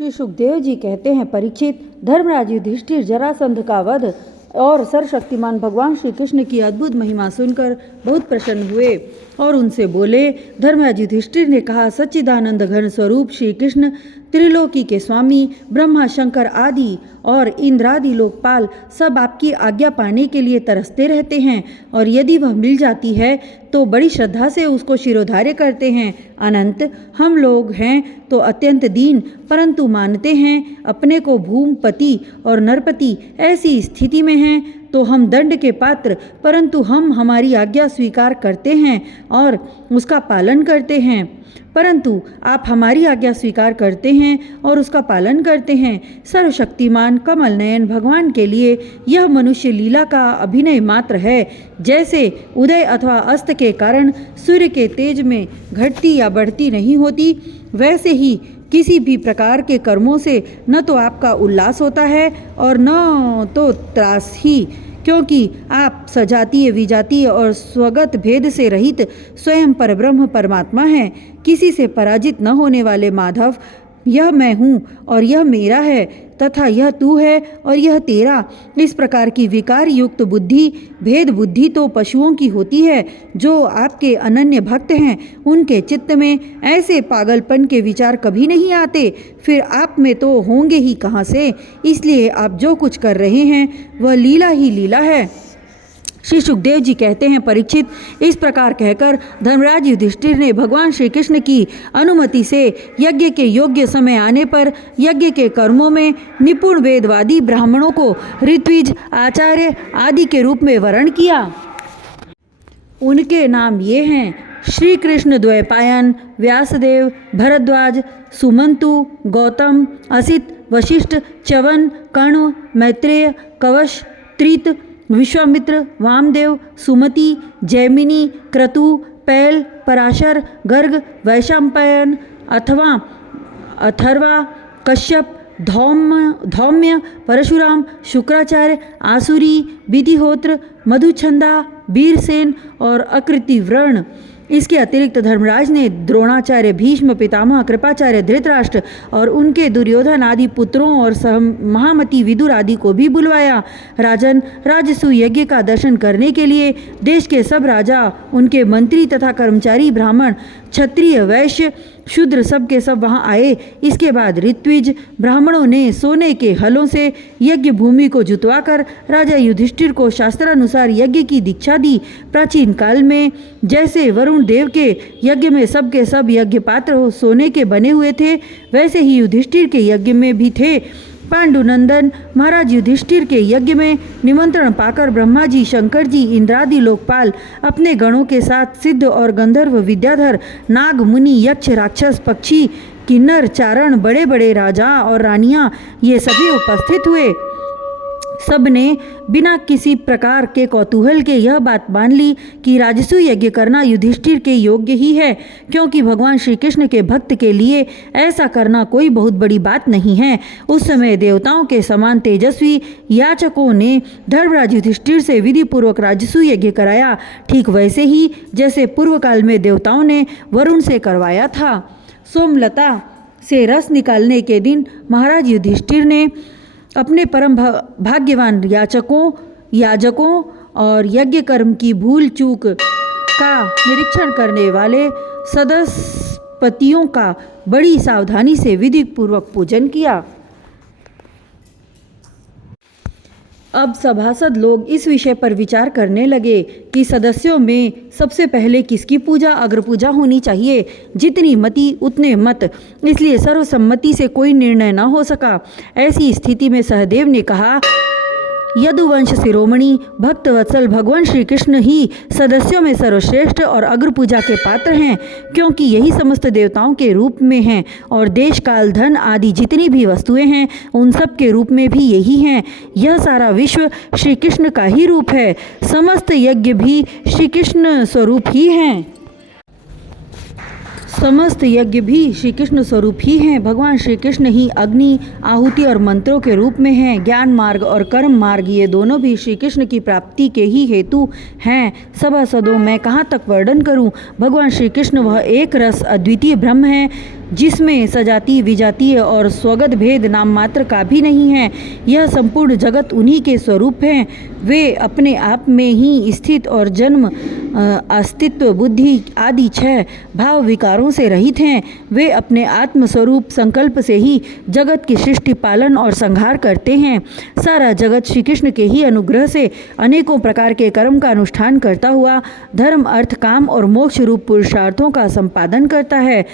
श्री सुखदेव जी कहते हैं, परीक्षित, धर्मराज युधिष्ठिर जरासंध का वध और सर्वशक्तिमान भगवान श्री कृष्ण की अद्भुत महिमा सुनकर बहुत प्रसन्न हुए और उनसे बोले। धर्मराज युधिष्ठिर ने कहा, सच्चिदानंद घन स्वरूप श्री कृष्ण त्रिलोकी के स्वामी ब्रह्मा शंकर आदि और इंद्रादि लोकपाल सब आपकी आज्ञा पाने के लिए तरसते रहते हैं और यदि वह मिल जाती है तो बड़ी श्रद्धा से उसको शिरोधार्य करते हैं। अनंत हम लोग हैं तो अत्यंत दीन, परंतु मानते हैं अपने को भूमपति और नरपति। ऐसी स्थिति में हैं तो हम दंड के पात्र, परंतु हम हमारी आज्ञा स्वीकार करते हैं और उसका पालन करते हैं। परंतु आप हमारी आज्ञा स्वीकार करते हैं और उसका पालन करते हैं। सर्वशक्तिमान कमल नयन भगवान के लिए यह मनुष्य लीला का अभिनय मात्र है। जैसे उदय अथवा अस्त के कारण सूर्य के तेज में घटती या बढ़ती नहीं होती, वैसे ही किसी भी प्रकार के कर्मों से न तो आपका उल्लास होता है और न तो त्रास ही, क्योंकि आप सजातीय विजातीय और स्वगत भेद से रहित स्वयं परब्रह्म परमात्मा हैं। किसी से पराजित न होने वाले माधव, यह मैं हूँ और यह मेरा है तथा यह तू है और यह तेरा, इस प्रकार की विकार युक्त बुद्धि, भेद बुद्धि तो पशुओं की होती है। जो आपके अनन्य भक्त हैं उनके चित्त में ऐसे पागलपन के विचार कभी नहीं आते, फिर आप में तो होंगे ही कहाँ से। इसलिए आप जो कुछ कर रहे हैं वह लीला ही लीला है। श्री सुखदेव जी कहते हैं, परीक्षित, इस प्रकार कहकर धर्मराज युधिष्ठिर ने भगवान श्री कृष्ण की अनुमति से यज्ञ के योग्य समय आने पर यज्ञ के कर्मों में निपुण वेदवादी ब्राह्मणों को ऋत्विज, आचार्य आदि के रूप में वर्ण किया। उनके नाम ये हैं, श्री कृष्ण द्वैपायन, व्यासदेव, भरद्वाज, सुमंतु, गौतम, असित, वशिष्ठ, च्यवन, कर्ण, मैत्रेय, कवश, त्रित, विश्वामित्र, वामदेव, सुमति, जैमिनी, क्रतु, पैल, पराशर, गर्ग, वैशंपायन, अथर्वा, कश्यप, धौम्य, परशुराम, शुक्राचार्य, आसुरी, विधिहोत्र, मधुछंदा, वीरसेन और अकृतिव्रण। इसके अतिरिक्त धर्मराज ने द्रोणाचार्य, भीष्म पितामह, कृपाचार्य, धृतराष्ट्र और उनके दुर्योधन आदि पुत्रों और महामती विदुर आदि को भी बुलवाया। राजन, राजसु यज्ञ का दर्शन करने के लिए देश के सब राजा, उनके मंत्री तथा कर्मचारी, ब्राह्मण, क्षत्रिय, वैश्य, शूद्र सब के सब वहाँ आए। इसके बाद ऋत्विज ब्राह्मणों ने सोने के हलों से यज्ञ भूमि को जुतवाकर राजा युधिष्ठिर को शास्त्रानुसार यज्ञ की दीक्षा दी। प्राचीन काल में जैसे वरुण देव के यज्ञ में सब के सब यज्ञ पात्र सोने के बने हुए थे, वैसे ही युधिष्ठिर के यज्ञ में भी थे। पांडुनंदन महाराज युधिष्ठिर के यज्ञ में निमंत्रण पाकर ब्रह्मा जी, शंकर जी, इंद्रादि लोकपाल अपने गणों के साथ सिद्ध और गंधर्व, विद्याधर, नाग, मुनि, यक्ष, राक्षस, पक्षी, किन्नर, चारण, बड़े बड़े राजा और रानियां, ये सभी उपस्थित हुए। सब ने बिना किसी प्रकार के कौतूहल के यह बात मान ली कि राजसु यज्ञ करना युधिष्ठिर के योग्य ही है, क्योंकि भगवान श्री कृष्ण के भक्त के लिए ऐसा करना कोई बहुत बड़ी बात नहीं है। उस समय देवताओं के समान तेजस्वी याचकों ने धर्मराज युधिष्ठिर से विधि पूर्वक राजसु यज्ञ कराया, ठीक वैसे ही जैसे पूर्व काल में देवताओं ने वरुण से करवाया था। सोमलता से रस निकालने के दिन महाराज युधिष्ठिर ने अपने परम भाग्यवान याजकों और यज्ञ कर्म की भूल चूक का निरीक्षण करने वाले सदस्यपतियों का बड़ी सावधानी से विधि पूर्वक पूजन किया। अब सभासद लोग इस विषय पर विचार करने लगे कि सदस्यों में सबसे पहले किसकी पूजा अग्र पूजा होनी चाहिए। जितनी मति उतने मत, इसलिए सर्वसम्मति से कोई निर्णय न हो सका। ऐसी स्थिति में सहदेव ने कहा, यदुवंश शिरोमणि भक्तवत्सल भगवान श्री कृष्ण ही सदस्यों में सर्वश्रेष्ठ और अग्र पूजा के पात्र हैं, क्योंकि यही समस्त देवताओं के रूप में हैं और देश काल धन आदि जितनी भी वस्तुएं हैं उन सब के रूप में भी यही हैं। यह सारा विश्व श्री कृष्ण का ही रूप है। समस्त यज्ञ भी श्री कृष्ण स्वरूप ही हैं। समस्त यज्ञ भी श्री कृष्ण स्वरूप ही हैं। भगवान श्री कृष्ण ही अग्नि, आहुति और मंत्रों के रूप में हैं। ज्ञान मार्ग और कर्म मार्ग ये दोनों भी श्री कृष्ण की प्राप्ति के ही हेतु हैं। सभासदों, मैं कहाँ तक वर्णन करूं। भगवान श्री कृष्ण वह एक रस अद्वितीय ब्रह्म है जिसमें सजातीय विजातीय और स्वगत भेद नाम मात्र का भी नहीं है। यह संपूर्ण जगत उन्हीं के स्वरूप हैं। वे अपने आप में ही स्थित और जन्म अस्तित्व बुद्धि आदि छह भाव विकारों से रहित हैं। वे अपने आत्मस्वरूप संकल्प से ही जगत की सृष्टि पालन और संहार करते हैं। सारा जगत श्री कृष्ण के ही अनुग्रह से अनेकों प्रकार के कर्म का अनुष्ठान करता हुआ धर्म अर्थ काम और मोक्ष रूप पुरुषार्थों का संपादन करता है।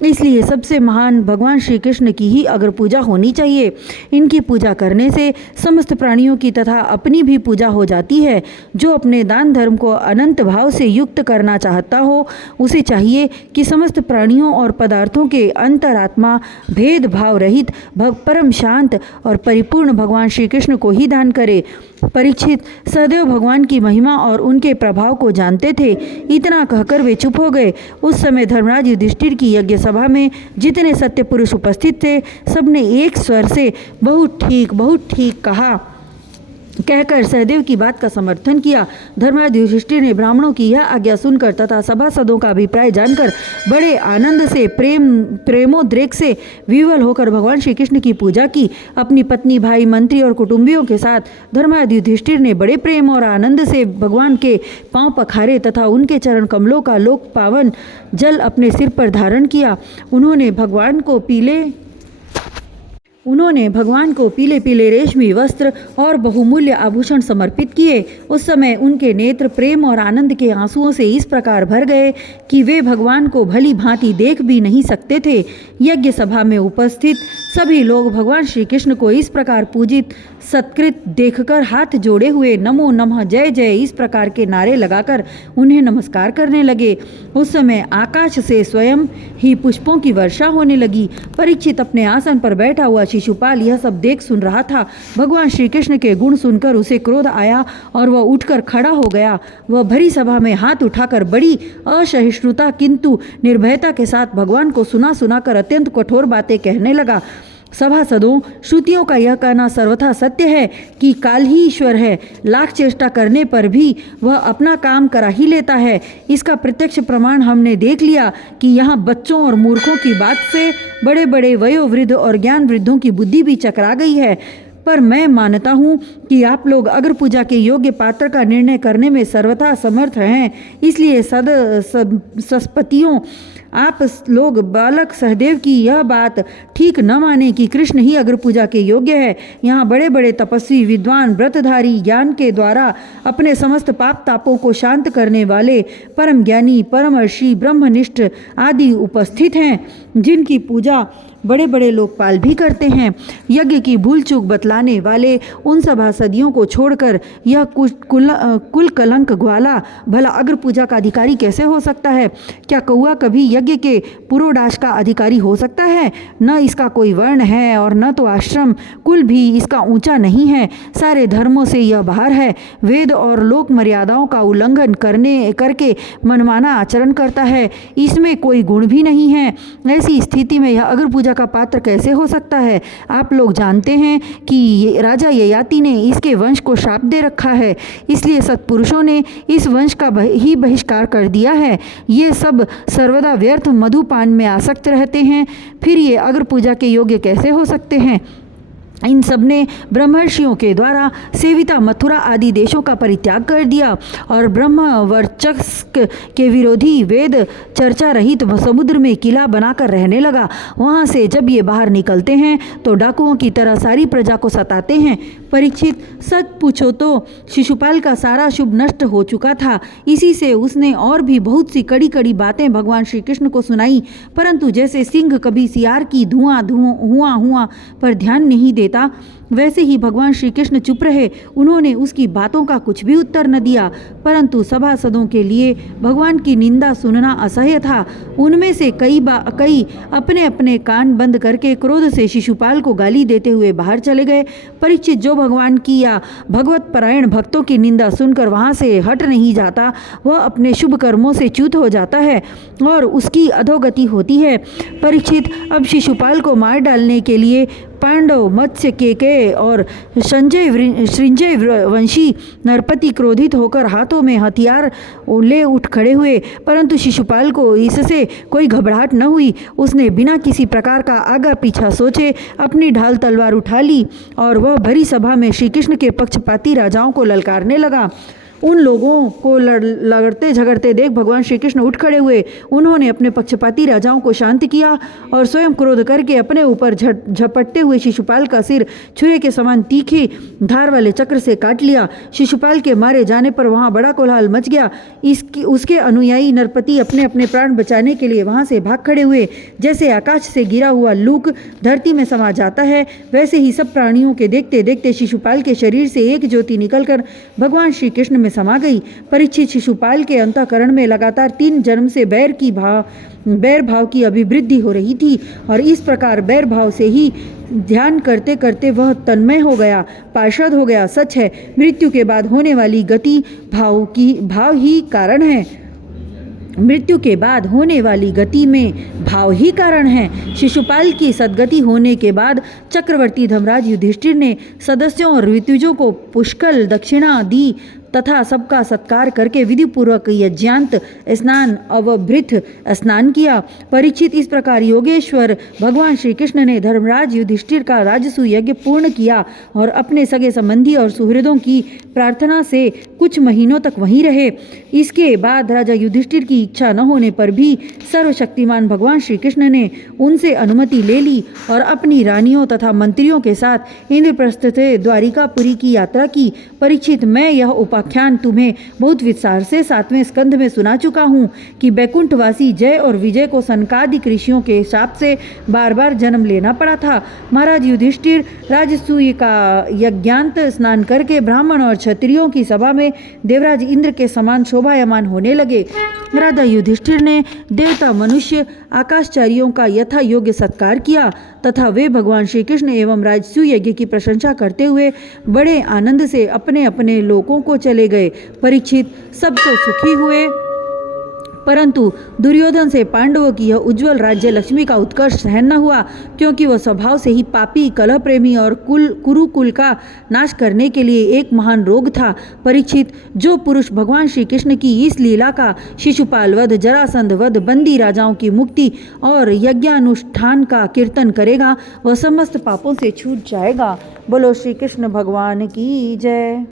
इसलिए सबसे महान भगवान श्री कृष्ण की ही अगर पूजा होनी चाहिए। इनकी पूजा करने से समस्त प्राणियों की तथा अपनी भी पूजा हो जाती है। जो अपने दान धर्म को अनंत भाव से युक्त करना चाहता हो, उसे चाहिए कि समस्त प्राणियों और पदार्थों के अंतरात्मा भेदभाव रहित परम शांत और परिपूर्ण भगवान श्री कृष्ण को ही दान करे। परीक्षित सदैव भगवान की महिमा और उनके प्रभाव को जानते थे। इतना कहकर वे चुप हो गए। उस समय धर्मराज युधिष्ठिर की यज्ञ सभा में जितने सत्य पुरुष उपस्थित थे, सबने एक स्वर से बहुत ठीक कहा कहकर सहदेव की बात का समर्थन किया। धर्मराज युधिष्ठिर ने ब्राह्मणों की यह आज्ञा सुनकर तथा सभासदों का अभिप्राय जानकर बड़े आनंद से प्रेमोद्रेक से विवल होकर भगवान श्री कृष्ण की पूजा की। अपनी पत्नी, भाई, मंत्री और कुटुंबियों के साथ धर्मराज युधिष्ठिर ने बड़े प्रेम और आनंद से भगवान के पांव पखारे तथा उनके चरण कमलों का लोक पावन जल अपने सिर पर धारण किया। उन्होंने भगवान को पीले पीले रेशमी वस्त्र और बहुमूल्य आभूषण समर्पित किए। उस समय उनके नेत्र प्रेम और आनंद के आंसुओं से इस प्रकार भर गए कि वे भगवान को भली भांति देख भी नहीं सकते थे। यज्ञ सभा में उपस्थित सभी लोग भगवान श्री कृष्ण को इस प्रकार पूजित सत्कृत देखकर हाथ जोड़े हुए नमो नमः जय जय इस प्रकार के नारे लगाकर उन्हें नमस्कार करने लगे। उस समय आकाश से स्वयं ही पुष्पों की वर्षा होने लगी। परीक्षित अपने आसन पर बैठा हुआ शिशुपाल यह सब देख सुन रहा था। भगवान श्री कृष्ण के गुण सुनकर उसे क्रोध आया और वह उठकर खड़ा हो गया। वह भरी सभा में हाथ उठाकर बड़ी असहिष्णुता किंतु निर्भयता के साथ भगवान को सुनाकर अत्यंत कठोर बातें कहने लगा। सभासदों, श्रुतियों का यह कहना सर्वथा सत्य है कि काल ही ईश्वर है। लाख चेष्टा करने पर भी वह अपना काम करा ही लेता है। इसका प्रत्यक्ष प्रमाण हमने देख लिया कि यहाँ बच्चों और मूर्खों की बात से बड़े बड़े वयोवृद्ध और ज्ञान वृद्धों की बुद्धि भी चकरा गई है। पर मैं मानता हूँ कि आप लोग अगर पूजा के योग्य पात्र का निर्णय करने में सर्वथा समर्थ हैं। इसलिए सस्पतियों, आप लोग बालक सहदेव की यह बात ठीक न माने कि कृष्ण ही अग्र पूजा के योग्य है। यहाँ बड़े बड़े तपस्वी, विद्वान, व्रतधारी, ज्ञान के द्वारा अपने समस्त पाप तापों को शांत करने वाले परम ज्ञानी, परमर्षि, ब्रह्मनिष्ठ आदि उपस्थित हैं, जिनकी पूजा बड़े बड़े लोकपाल भी करते हैं। यज्ञ की भूल चूक बतलाने वाले उन सभासदियों को छोड़कर यह कुल कलंक ग्वाला भला अग्र पूजा का अधिकारी कैसे हो सकता है? क्या कौआ कभी यज्ञ के पुरोडाश का अधिकारी हो सकता है? न इसका कोई वर्ण है और न तो आश्रम कुल भी इसका ऊंचा नहीं है। सारे धर्मों से यह बाहर है। वेद और लोक मर्यादाओं का उल्लंघन करके मनमाना आचरण करता है। इसमें कोई गुण भी नहीं है। ऐसी स्थिति में यह अग्र पूजा का पात्र कैसे हो सकता है? आप लोग जानते हैं कि राजा ययाति ने इसके वंश को श्राप दे रखा है। इसलिए सत्पुरुषों ने इस वंश का ही बहिष्कार कर दिया है। ये सब सर्वदा व्यर्थ मधुपान में आसक्त रहते हैं। फिर ये अग्र पूजा के योग्य कैसे हो सकते हैं? इन सब ने ब्रह्मर्षियों के द्वारा सेविता मथुरा आदि देशों का परित्याग कर दिया और ब्रह्म वर्चस्क के विरोधी वेद चर्चा रहित समुद्र में किला बनाकर रहने लगा। वहाँ से जब ये बाहर निकलते हैं तो डाकुओं की तरह सारी प्रजा को सताते हैं। परीक्षित, सच पूछो तो शिशुपाल का सारा शुभ नष्ट हो चुका था। इसी से उसने और भी बहुत सी कड़ी कड़ी बातें भगवान श्री कृष्ण को सुनाई, परंतु जैसे सिंह कभी सियार की हुआ पर ध्यान नहीं देता, वैसे ही भगवान श्री कृष्ण चुप रहे। उन्होंने उसकी बातों का कुछ भी उत्तर न दिया। परंतु सभासदों के लिए भगवान की निंदा सुनना असह्य था। उनमें से कई अपने अपने कान बंद करके क्रोध से शिशुपाल को गाली देते हुए बाहर चले गए। परीक्षित, जो भगवान की या भगवत परायण भक्तों की निंदा सुनकर वहाँ से हट नहीं जाता, वह अपने शुभ कर्मों से च्युत हो जाता है और उसकी अधोगति होती है। परीक्षित, अब शिशुपाल को मार डालने के लिए पांडव, वत्स्य केकय और श्रृंजय वंशी नरपति क्रोधित होकर हाथों में हथियार ले उठ खड़े हुए, परंतु शिशुपाल को इससे कोई घबराहट न हुई। उसने बिना किसी प्रकार का आगा पीछा सोचे अपनी ढाल तलवार उठा ली और वह भरी सभा में श्री कृष्ण के पक्षपाती राजाओं को ललकारने लगा। उन लोगों को लड़ते झगड़ते देख भगवान श्री कृष्ण उठ खड़े हुए। उन्होंने अपने पक्षपाती राजाओं को शांत किया और स्वयं क्रोध करके अपने ऊपर झपटते हुए शिशुपाल का सिर छुरे के समान तीखी धार वाले चक्र से काट लिया। शिशुपाल के मारे जाने पर वहां बड़ा कोलाहल मच गया। उसके अनुयायी नरपति अपने अपने प्राण बचाने के लिए वहां से भाग खड़े हुए। जैसे आकाश से गिरा हुआ लूक धरती में समा जाता है, वैसे ही सब प्राणियों के देखते देखते शिशुपाल के शरीर से एक ज्योति निकलकर भगवान श्री कृष्ण में समा गई। परीक्षित, शिशुपाल के अंतःकरण में लगातार 3 जन्म से बैर भाव की अभिवृद्धि हो रही थी और इस प्रकार बैर भाव से ही ध्यान करते करते वह तन्मय हो गया, पार्षद हो गया। सच है, मृत्यु के बाद होने वाली गति भाव ही कारण है। मृत्यु के बाद होने वाली गति में भाव ही कारण है। शिशुपाल की सद्गति होने के बाद चक्रवर्ती धर्मराज युधिष्ठिर ने सदस्यों और ऋतुजों को पुष्कल दक्षिणा दी तथा सबका सत्कार करके विधिपूर्वक यज्ञांत स्नान अवभृत स्नान किया। परीक्षित, इस प्रकार योगेश्वर भगवान श्री कृष्ण ने धर्मराज युधिष्ठिर का राजसूय यज्ञ पूर्ण किया और अपने सगे संबंधी और सुहृदों की प्रार्थना से कुछ महीनों तक वहीं रहे। इसके बाद राजा युधिष्ठिर की इच्छा न होने पर भी सर्वशक्तिमान भगवान श्री कृष्ण ने उनसे अनुमति ले ली और अपनी रानियों तथा मंत्रियों के साथ इंद्रप्रस्थ से द्वारिकापुरी की यात्रा की। परीक्षित, मैं यह उपाख्यान तुम्हें बहुत विस्तार से 7वें स्कंध में सुना चुका हूँ कि बैकुंठवासी जय और विजय को सनकादिक ऋषियों के शाप से बार बार जन्म लेना पड़ा था। महाराज युधिष्ठिर राजसूय का यज्ञांत स्नान करके ब्राह्मण और क्षत्रियों की सभा में देवराज इंद्र के समान शोभायमान होने लगे। राजा युधिष्ठिर ने देवता, मनुष्य, आकाशचारियों का यथा योग्य सत्कार किया तथा वे भगवान श्री कृष्ण एवं राजसूय यज्ञ की प्रशंसा करते हुए बड़े आनंद से अपने अपने लोकों को चले गए। परीक्षित, सब तो सुखी हुए, परंतु दुर्योधन से पांडवों की यह उज्जवल राज्य लक्ष्मी का उत्कर्ष सहन न हुआ, क्योंकि वह स्वभाव से ही पापी, कलह प्रेमी और कुरुकुल का नाश करने के लिए एक महान रोग था। परीक्षित, जो पुरुष भगवान श्री कृष्ण की इस लीला का शिशुपाल वध, जरासंध वध, बंदी राजाओं की मुक्ति और यज्ञानुष्ठान का कीर्तन करेगा, वह समस्त पापों से छूट जाएगा। बोलो श्री कृष्ण भगवान की जय।